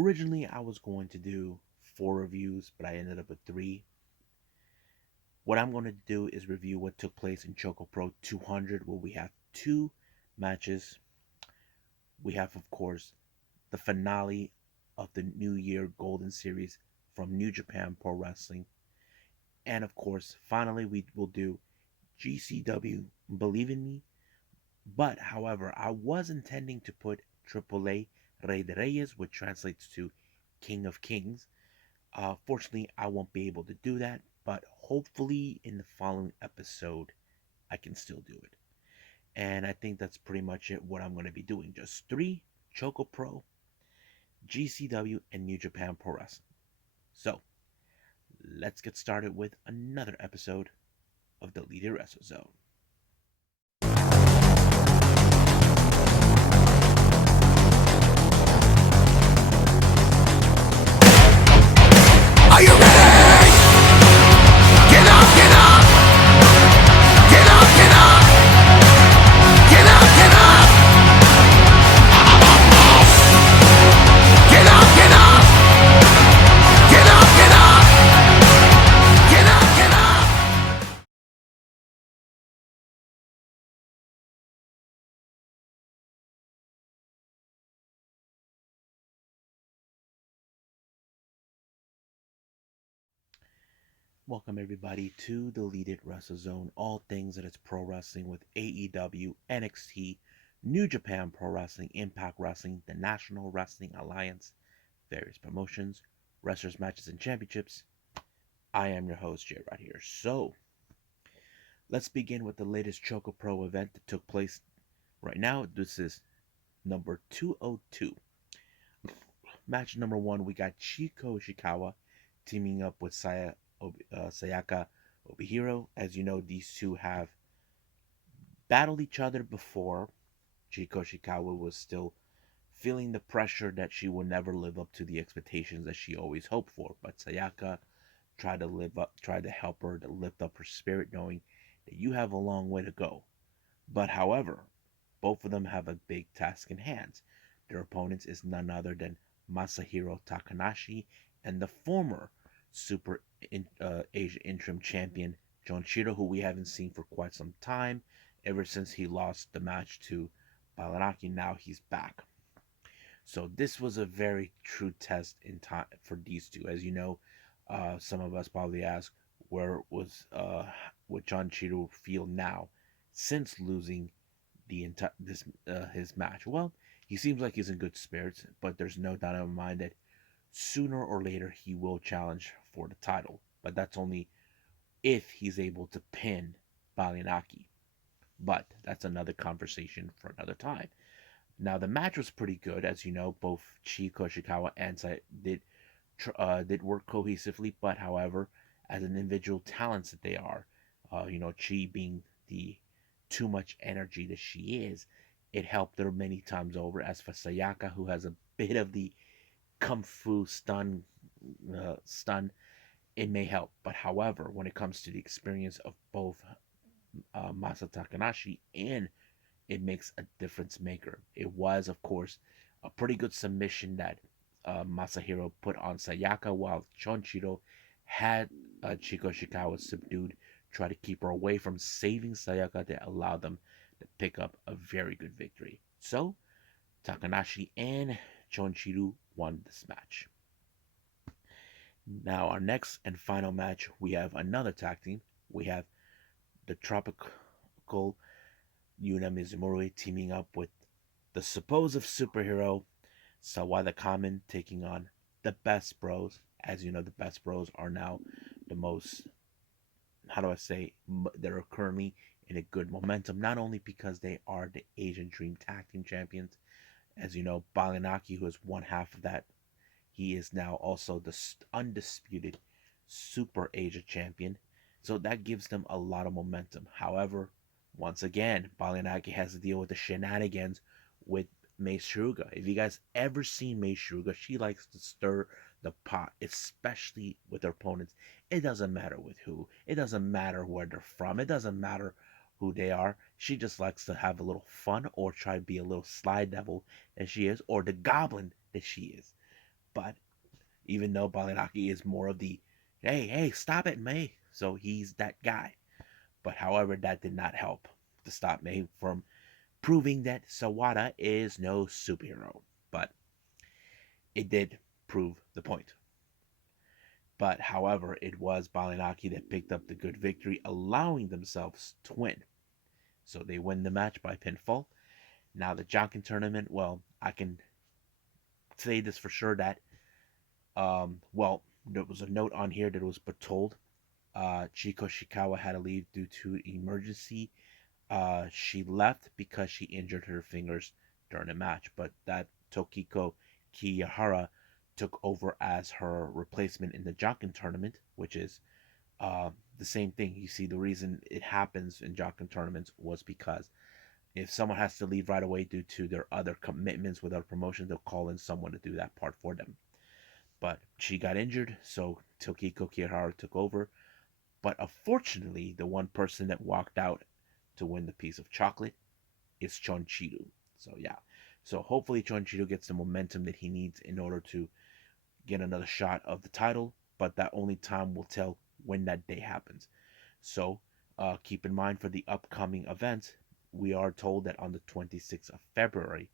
Originally, I was going to do 4 reviews, but I ended up with 3. What I'm going to do is review what took place in ChocoPro 200, where we have 2 matches. We have, of course, the finale of the New Year Golden Series from New Japan Pro Wrestling. And of course, finally, we will do GCW Believe in Me. But, however, I was intending to put AAA Rey de Reyes, which translates to King of Kings. Fortunately, I won't be able to do that, but hopefully in the following episode, I can still do it. And I think that's pretty much it, what I'm going to be doing. Just 3: Choco Pro, GCW, and New Japan Pro Wrestling. So, let's get started with another episode of the Leader Wrestle Zone. Are you ready? Get up, get up! Get up, get up! Get up, get up! Get up, get up! Get up, get up! Get up, get up! Welcome everybody to the Lead It Wrestle Zone, all things that is pro wrestling with AEW, NXT, New Japan Pro Wrestling, Impact Wrestling, the National Wrestling Alliance, various promotions, wrestlers, matches, and championships. I am your host, Jay, right here. So, let's begin with the latest Choco Pro event that took place right now. This is number 202. Match number 1, we got Chiko Ishikawa teaming up with Sayaka Obihiro. As you know, these two have battled each other before. Chiko Ishikawa was still feeling the pressure that she would never live up to the expectations that she always hoped for. But Sayaka tried to help her to lift up her spirit, knowing that you have a long way to go. But however, both of them have a big task in hand. Their opponents is none other than Masahiro Takanashi and the former Super Asia Interim Champion Jonshiro, who we haven't seen for quite some time. Ever since he lost the match to Balanaki, now he's back. So this was a very true test in time for these two. As you know, some of us probably ask, where was would Jonshiro feel now since losing the entire this his match? Well, he seems like he's in good spirits, but there's no doubt in my mind that sooner or later he will challenge for the title. But that's only if he's able to pin Balinaki. But that's another conversation for another time. Now the match was pretty good, as you know. Both Chiko Ishikawa and Sai did work cohesively, but however, as an individual talents that they are, Chi being the too much energy that she is, it helped her many times over. As for Sayaka, who has a bit of the kung fu stun, it may help. But however, when it comes to the experience of both Masa Takanashi, and it makes a difference maker. It was, of course, a pretty good submission that Masahiro put on Sayaka, while Chonchiro had Chiko Ishikawa subdued, try to keep her away from saving Sayaka that allowed them to pick up a very good victory. So, Takanashi and Chonchiro won this match. Now, our next and final match, we have another tag team. We have the Tropical Yuna Mizumori teaming up with the supposed superhero Sawada Kamen, taking on the Best Bros. As you know, the Best Bros are now the most, how do I say, they're currently in a good momentum, not only because they are the Asian Dream Tag Team Champions. As you know, Balinaki, who is one half of that, he is now also the undisputed Super Asia Champion. So that gives them a lot of momentum. However, once again, Balinaki has to deal with the shenanigans with Mei Shiruga. If you guys ever seen Mei Shiruga, she likes to stir the pot, especially with her opponents. It doesn't matter with who. It doesn't matter where they're from. It doesn't matter who they are. She just likes to have a little fun or try to be a little sly devil that she is, or the goblin that she is. But even though Balinaki is more of the hey, stop it, May. So he's that guy. But however, that did not help to stop May from proving that Sawada is no superhero. But it did prove the point. But however, it was Balinaki that picked up the good victory, allowing themselves to win. So they win the match by pinfall. Now the Jonkin tournament, well, I can say this for sure that well, there was a note on here that was told Chiko Shikawa had to leave due to emergency. She left because she injured her fingers during the match, but that Tokiko Kiyahara took over as her replacement in the Jonkin tournament, which is uh, the same thing. You see, the reason it happens in Jonkin tournaments was because if someone has to leave right away due to their other commitments with other promotions, they'll call in someone to do that part for them. But she got injured, so Tokiko Kihara took over. But unfortunately, the one person that walked out to win the piece of chocolate is Chonchiru. So yeah. So hopefully Chonchiru gets the momentum that he needs in order to get another shot of the title. But that only time will tell when that day happens. So keep in mind for the upcoming events, we are told that on the 26th of February,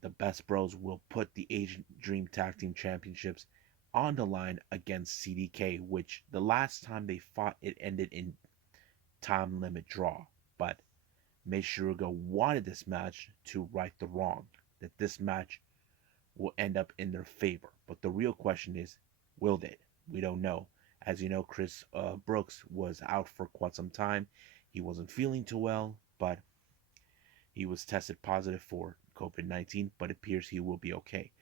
the Best Bros will put the Asian Dream Tag Team Championships on the line against CDK, which the last time they fought, it ended in time limit draw. But Meishiruga wanted this match to right the wrong, that this match will end up in their favor. But the real question is, will they? We don't know. As you know, Chris Brooks was out for quite some time. He wasn't feeling too well, but he was tested positive for COVID-19, but it appears he will be okay.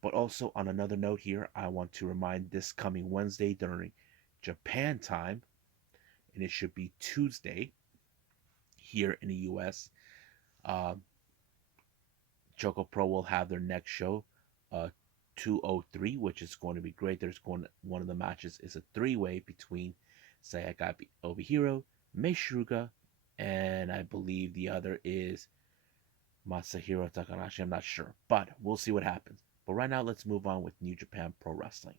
But also, on another note here, I want to remind this coming Wednesday during Japan time, and it should be Tuesday here in the US, uh, ChocoPro will have their next show, uh, 203, which is going to be great. There's going one of the matches is a three-way between Sayaka Obihiro, Meishuruga, and I believe the other is Masahiro Takanashi. I'm not sure, but we'll see what happens. But right now, let's move on with New Japan Pro Wrestling.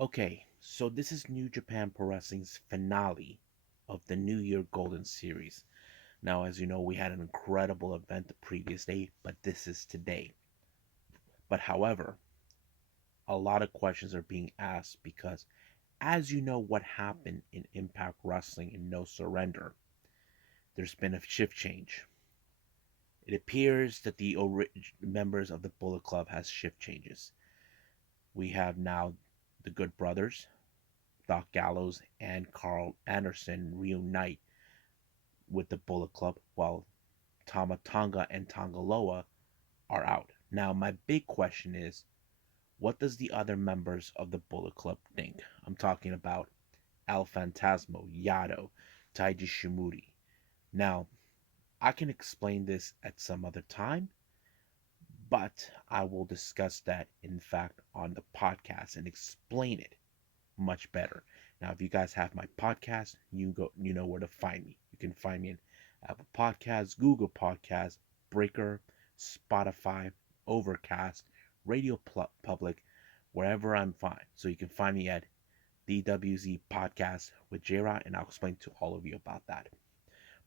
Okay, so this is New Japan Pro Wrestling's finale of the New Year Golden Series. Now, as you know, we had an incredible event the previous day, but this is today. But however, a lot of questions are being asked because, as you know, what happened in Impact Wrestling in No Surrender, there's been a shift change. It appears that the members of the Bullet Club has shift changes. We have now the Good Brothers, Doc Gallows, and Carl Anderson reunite with the Bullet Club, while Tama Tonga and Tongaloa are out. Now, my big question is, what does the other members of the Bullet Club think? I'm talking about El Fantasmo, Yado, Taiji Shimuri. Now, I can explain this at some other time, but I will discuss that, in fact, on the podcast and explain it much better. Now, if you guys have my podcast, you know where to find me. You can find me in Apple Podcasts, Google Podcasts, Breaker, Spotify, Overcast, Radio Public, wherever I'm fine. So you can find me at DWZ Podcast with J-Rod, and I'll explain to all of you about that.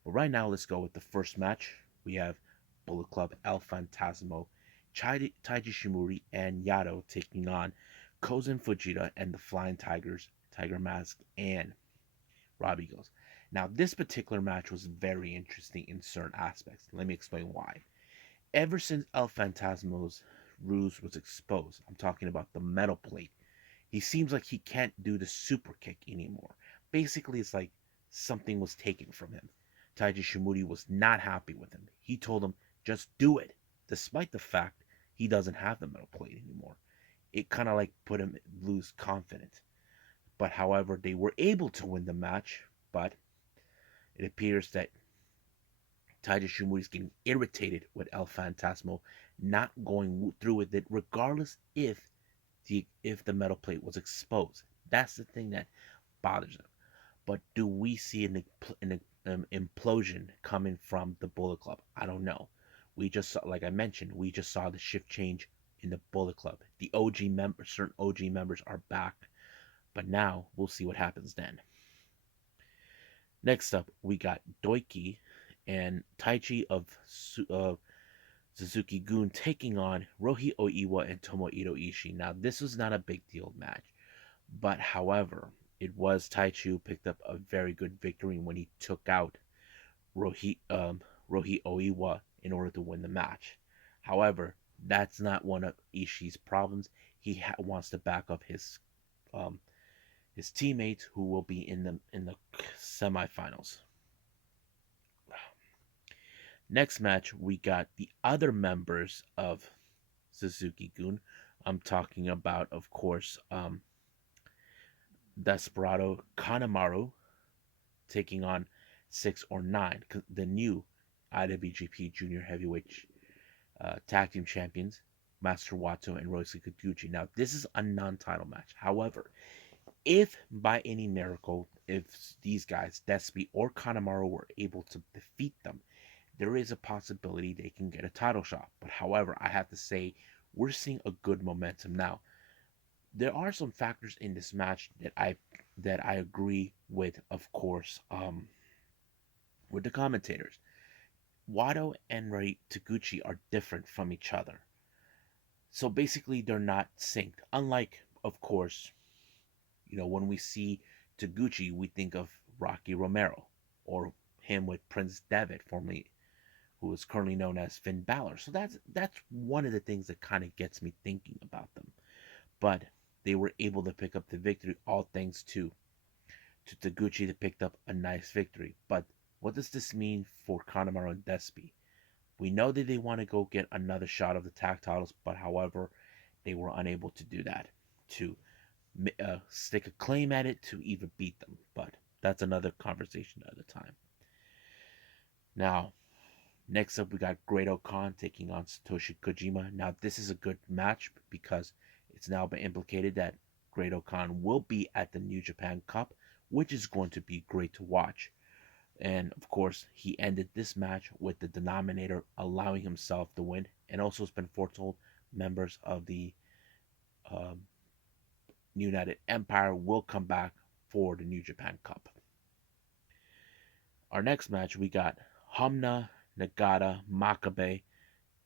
But right now, let's go with the first match. We have Bullet Club El Fantasmo, Taiji Shimuri, and Yado taking on Kozen Fujita and the Flying Tigers, Tiger Mask, and Robbie Eagles. Now, this particular match was very interesting in certain aspects. Let me explain why. Ever since El Fantasmo's ruse was exposed, I'm talking about the metal plate, he seems like he can't do the super kick anymore. Basically, it's like something was taken from him. Taiji Shimuri was not happy with him. He told him, just do it, despite the fact he doesn't have the metal plate anymore. It kind of like put him lose confidence. But however, they were able to win the match, but it appears that Taiji Shimuri is getting irritated with El Fantasmo not going through with it, regardless if the metal plate was exposed. That's the thing that bothers them. But do we see an implosion coming from the Bullet Club? I don't know. We just saw, like I mentioned, we just saw the shift change in the Bullet Club. The OG members, certain OG members are back, but now we'll see what happens then. Next up, we got Doiki and Taichi of Suzuki-gun taking on Rohi Oiwa and Tomohiro Ishii. Now, this was not a big deal match, but however, it was Taichi who picked up a very good victory when he took out Rohi, Rohi Oiwa in order to win the match. However, that's not one of Ishii's problems. He wants to back up um, his teammates who will be in the semifinals. Next match, we got the other members of Suzuki-gun. I'm talking about, of course, Desperado Kanemaru taking on 6 or 9, the new IWGP Junior Heavyweight Tag Team Champions, Master Wato and Royce Kikuchi. Now, this is a non-title match. However, if by any miracle, if these guys, Despy or Kanemaru, were able to defeat them, there is a possibility they can get a title shot. But however, I have to say, we're seeing a good momentum now. There are some factors in this match that I agree with, of course, with the commentators. Wado and Rai Taguchi are different from each other. So basically they're not synced. Unlike, of course, when we see Taguchi, we think of Rocky Romero or him with Prince Devitt, formerly who is currently known as Finn Balor. So that's one of the things that kind of gets me thinking about them. But they were able to pick up the victory, all thanks to Taguchi that picked up a nice victory. But what does this mean for Kanemaru and Despy? We know that they want to go get another shot of the tag titles, but however, they were unable to do that, to stick a claim at it, to even beat them. But that's another conversation at a time. Now, next up, we got Great-O-Khan taking on Satoshi Kojima. Now, this is a good match because it's now been implicated that Great-O-Khan will be at the New Japan Cup, which is going to be great to watch. And of course, he ended this match with the denominator allowing himself to win. And also, it's been foretold members of the um, United Empire will come back for the New Japan Cup. Our next match, we got Hamna, Nagata, Makabe,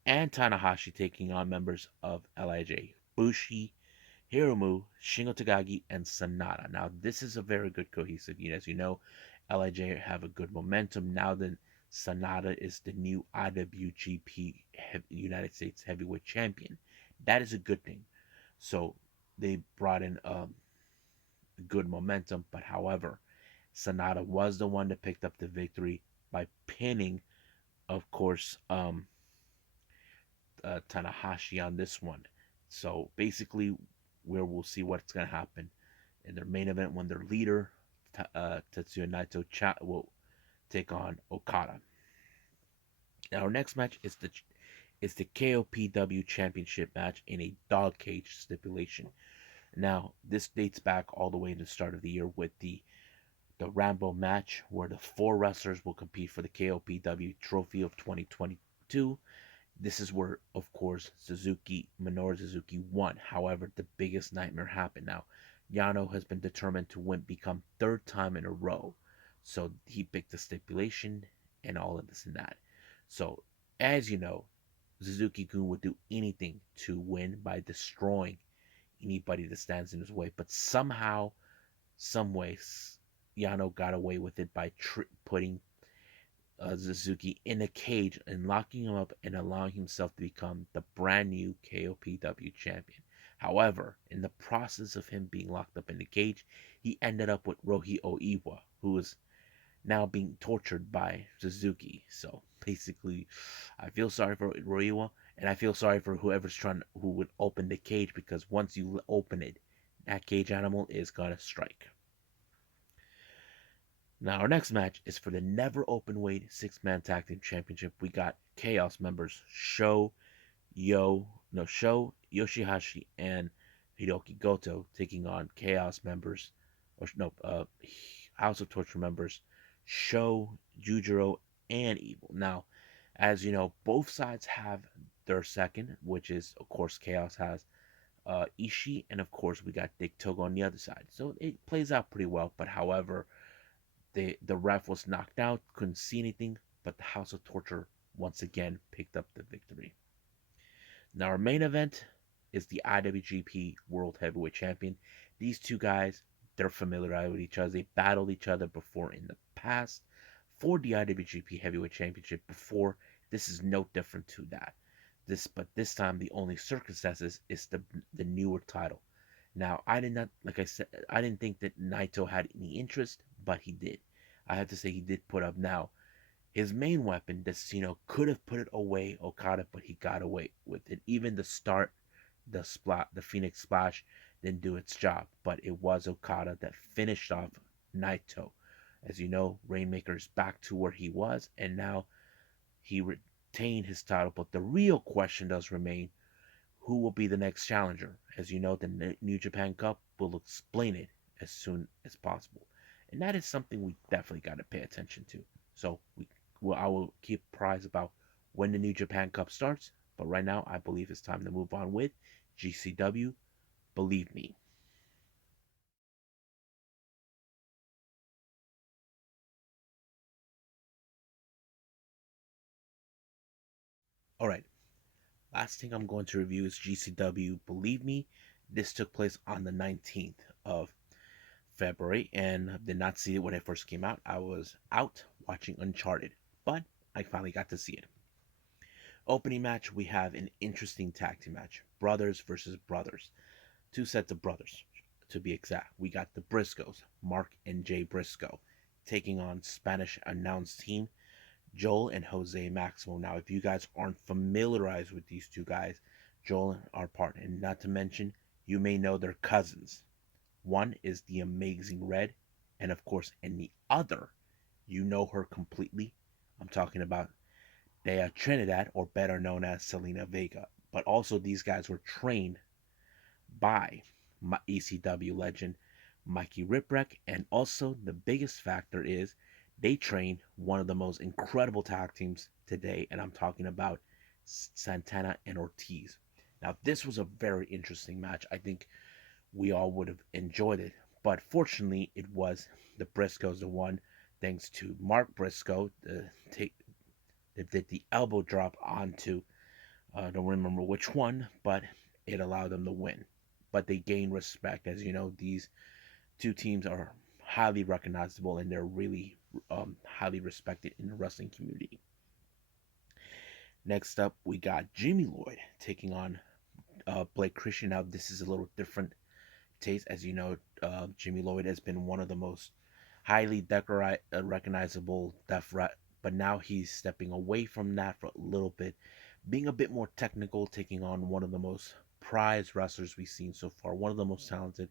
and Tanahashi taking on members of LIJ, Bushi, Hiromu, Shingo Takagi, and Sanada. Now, this is a very good cohesive unit. As you know, LIJ have a good momentum now that Sanada is the new IWGP United States Heavyweight Champion. That is a good thing. So they brought in good momentum, but however, Sanada was the one that picked up the victory by pinning, of course, Tanahashi on this one. So basically, where we'll see what's going to happen in their main event when their leader, Tetsuya Naito, will take on Okada. Now, our next match is the KOPW Championship match in a dog cage stipulation. Now, this dates back all the way to the start of the year with the Rambo match, where the 4 wrestlers will compete for the KOPW Trophy of 2022. This is where, of course, Minoru Suzuki won. However, the biggest nightmare happened. Now, Yano has been determined to become 3rd time in a row. So he picked the stipulation and all of this and that. So, as you know, Suzuki-gun would do anything to win by destroying anybody that stands in his way. But somehow, some ways, Yano got away with it by putting Suzuki in a cage and locking him up and allowing himself to become the brand new KOPW champion. However, in the process of him being locked up in the cage, he ended up with Rohi Oiwa, who is now being tortured by Suzuki. So basically, I feel sorry for Roiwa, and I feel sorry for who would open the cage, because once you open it, that cage animal is gonna strike. Now, our next match is for the never open weight 6-man tag team championship. We got Chaos members Sho, Yoshihashi, and Hiroki Goto taking on Chaos members, or no, House of Torture members, Sho, Jujiro, and Evil. Now, as you know, both sides have their second, which is, of course, Chaos has Ishii, and of course, we got Dick Togo on the other side. So it plays out pretty well, but however, the ref was knocked out, couldn't see anything, but the House of Torture once again picked up the victory. Now, our main event is the IWGP World Heavyweight Champion. These two guys, they're familiar with each other. They battled each other before in the past for the IWGP Heavyweight Championship before. This is no different to that. But this time the only circumstances is the newer title. Now, I did not, like I said, I didn't think that Naito had any interest, but he did. I have to say he did put up. Now, his main weapon, Destino, could have put it away Okada, but he got away with it. Even the start, the Phoenix Splash didn't do its job, but it was Okada that finished off Naito. As you know, Rainmaker is back to where he was, and now he retained his title. But the real question does remain: who will be the next challenger? As you know, the New Japan Cup will explain it as soon as possible, and that is something we definitely got to pay attention to. So I will keep apprised about when the New Japan Cup starts. But right now, I believe it's time to move on with GCW. Believe me. All right. Last thing I'm going to review is GCW. Believe me, this took place on the 19th of February and did not see it when it first came out. I was out watching Uncharted, but I finally got to see it. Opening match, we have an interesting tag team match: brothers versus brothers. Two sets of brothers, to be exact. We got the Briscoes, Mark and Jay Briscoe, taking on Spanish announced team Joel and Jose Maximo. Now, if you guys aren't familiarized with these two guys, Joel are part, and not to mention, you may know their cousins. One is the Amazing Red, and of course, and the other, you know her completely. I'm talking about Dea Trinidad, or better known as Selena Vega. But also, these guys were trained by ECW legend Mikey Ripwreck, and also the biggest factor is they train one of the most incredible tag teams today, and I'm talking about Santana and Ortiz. Now, this was a very interesting match. I think we all would have enjoyed it, but fortunately, it was the Briscoes the one, thanks to Mark Briscoe, take that did the elbow drop onto I don't remember which one, but it allowed them to win. But they gained respect. As you know, these two teams are highly recognizable and they're really highly respected in the wrestling community. Next up, we got Jimmy Lloyd taking on Blake Christian. Now, this is a little different taste. As you know, Jimmy Lloyd has been one of the most highly recognizable deaf rat, but now he's stepping away from that for a little bit, being a bit more technical, taking on one of the most prized wrestlers we've seen so far, one of the most talented,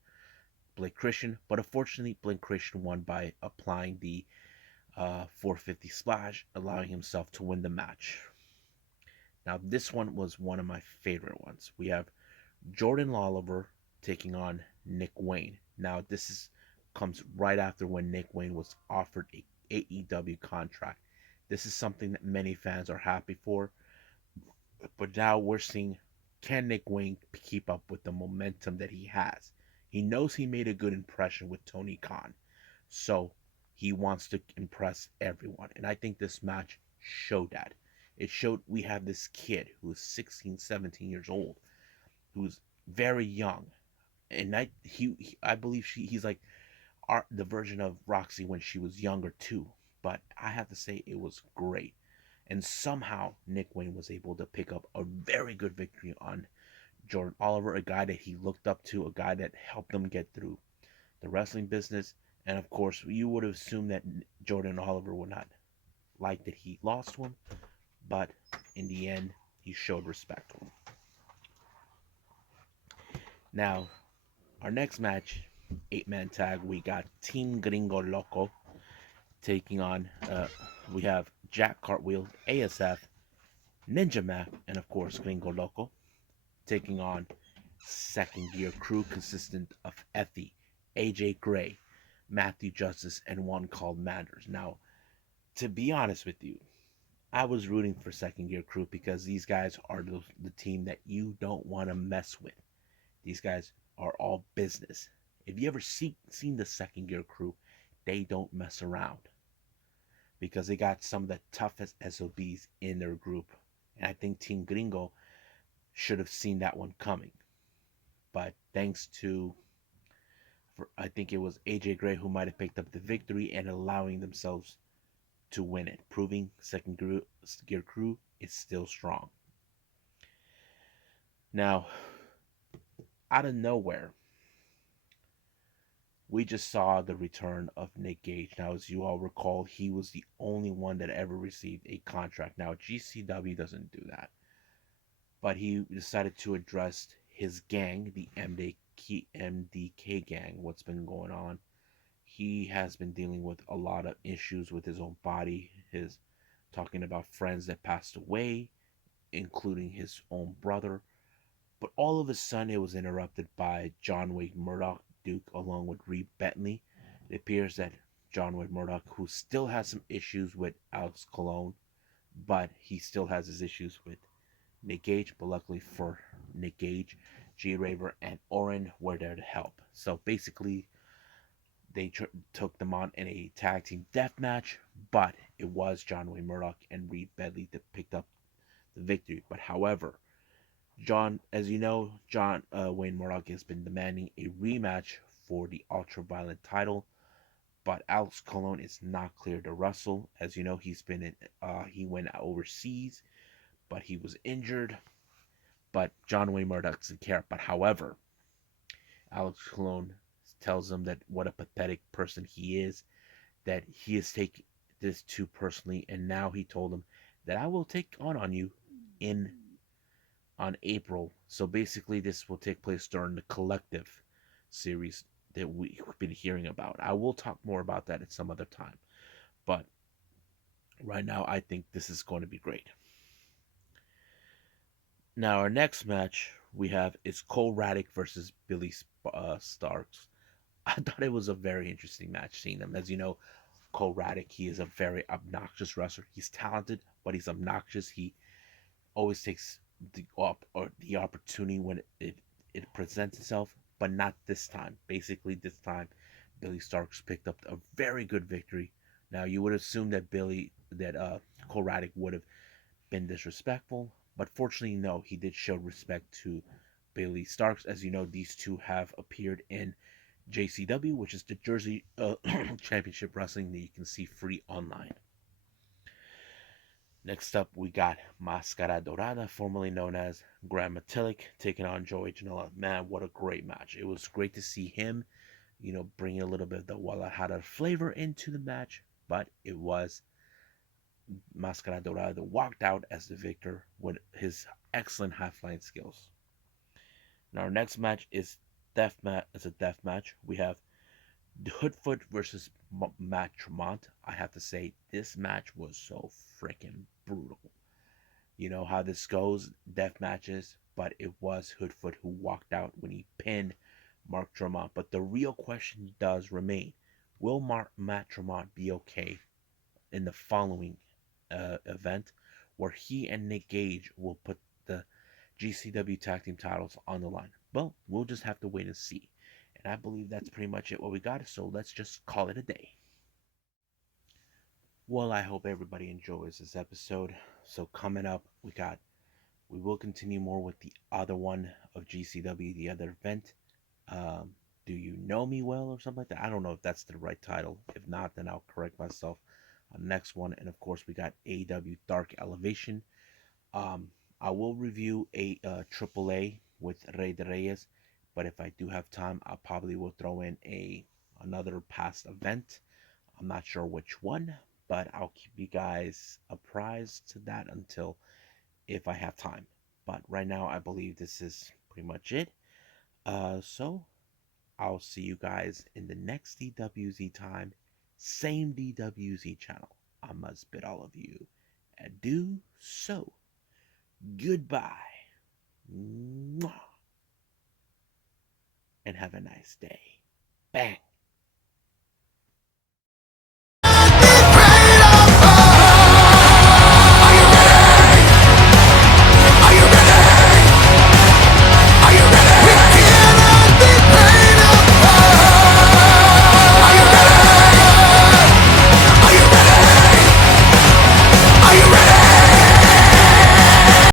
Blake Christian. But unfortunately, Blake Christian won by applying the 450 splash, allowing himself to win the match. Now, this one was one of my favorite ones. We have Jordan Oliver taking on Nick Wayne. Now, comes right after when Nick Wayne was offered a AEW contract. This is something that many fans are happy for, but now we're seeing, can Nick Wayne keep up with the momentum that he has? He knows he made a good impression with Tony Khan, so he wants to impress everyone. And I think this match showed that. It showed we have this kid who's 16, 17 years old, who's very young. And I believe he's like the version of Roxy when she was younger too. But I have to say it was great. And somehow Nick Wayne was able to pick up a very good victory on Jordan Oliver, a guy that he looked up to, a guy that helped him get through the wrestling business. And of course, you would have assumed that Jordan Oliver would not like that he lost to him, but in the end, he showed respect to him. Now, our next match, 8-man tag, we got Team Gringo Loco taking on, we have Jack Cartwheel, ASF, Ninja Map, and of course Gringo Loco taking on second gear crew consistent of Effie, AJ Gray, Matthew Justice, and one called Manders. Now, to be honest with you, I was rooting for second gear crew because these guys are the team that you don't want to mess with. These guys are all business. If you ever seen the second gear crew, they don't mess around because they got some of the toughest SOBs in their group. And I think Team Gringo should have seen that one coming. But thanks to, I think it was AJ Gray who might have picked up the victory and allowing themselves to win it, proving second gear crew is still strong. Now, out of nowhere, we just saw the return of Nick Gage. Now, as you all recall, he was the only one that ever received a contract. Now, GCW doesn't do that, but he decided to address his gang, the MDK gang, what's been going on. He has been dealing with a lot of issues with his own body, his talking about friends that passed away, including his own brother. But all of a sudden, it was interrupted by John Wayne Murdoch, Duke, along with Reed Bentley. It appears that John Wayne Murdoch, who still has some issues with Alex Colon, but he still has his issues with Nick Gage. But luckily for Nick Gage, G Raver and Orin were there to help. So basically, they took them on in a tag team death match, but it was John Wayne Murdoch and Reed Bentley that picked up the victory. But however, as you know, John Wayne Murdoch has been demanding a rematch for the Ultraviolet title, but Alex Colon is not clear to wrestle. As you know, he went overseas, but he was injured. But John Wayne Murdoch doesn't care. But however, Alex Colon tells him that what a pathetic person he is, that he has taken this too personally, and now he told him that I will take on you in on April. So basically, this will take place during the Collective series that we've been hearing about. I will talk more about that at some other time. But right now, I think this is going to be great. Now, our next match we have is Cole Raddick versus Billy Starks. I thought it was a very interesting match seeing them. As you know, Cole Raddick, he is a very obnoxious wrestler. He's talented, but he's obnoxious. He always takes the opportunity when it presents itself, but not this time. Basically, this time, Billy Starks picked up a very good victory. Now, you would assume that Cole Raddick would have been disrespectful, but fortunately, no. He did show respect to Billy Starks. As you know, these two have appeared in JCW, which is the Jersey Championship Wrestling that you can see free online. Next up, we got Mascara Dorada, formerly known as Graham Metalik, taking on Joey Janela. Man, what a great match. It was great to see him, bringing a little bit of the Guadalajara flavor into the match, but it was Mascara Dorada that walked out as the victor with his excellent half-line skills. Now, our next match is a death match. We have Hoodfoot versus Matt Tremont. I have to say, this match was so freaking brutal. You know how this goes, death matches, but it was Hoodfoot who walked out when he pinned Mark Tremont. But the real question does remain: will Matt Tremont be okay in the following event, where he and Nick Gage will put the GCW tag team titles on the line? Well, we'll just have to wait and see. And I believe that's pretty much it what we got. So let's just call it a day. Well, I hope everybody enjoys this episode. So coming up, we will continue more with the other one of GCW, the other event. Do you know me well or something like that? I don't know if that's the right title. If not, then I'll correct myself on the next one. And of course, we got AEW Dark Elevation. Um, I will review a AAA with Rey de Reyes, but if I do have time, I probably will throw in another past event. I'm not sure which one, but I'll keep you guys apprised to that until if I have time. But right now, I believe this is pretty much it. So I'll see you guys in the next DWZ time, same DWZ channel. I must bid all of you adieu. So goodbye. Mwah. and have a nice day. Bang!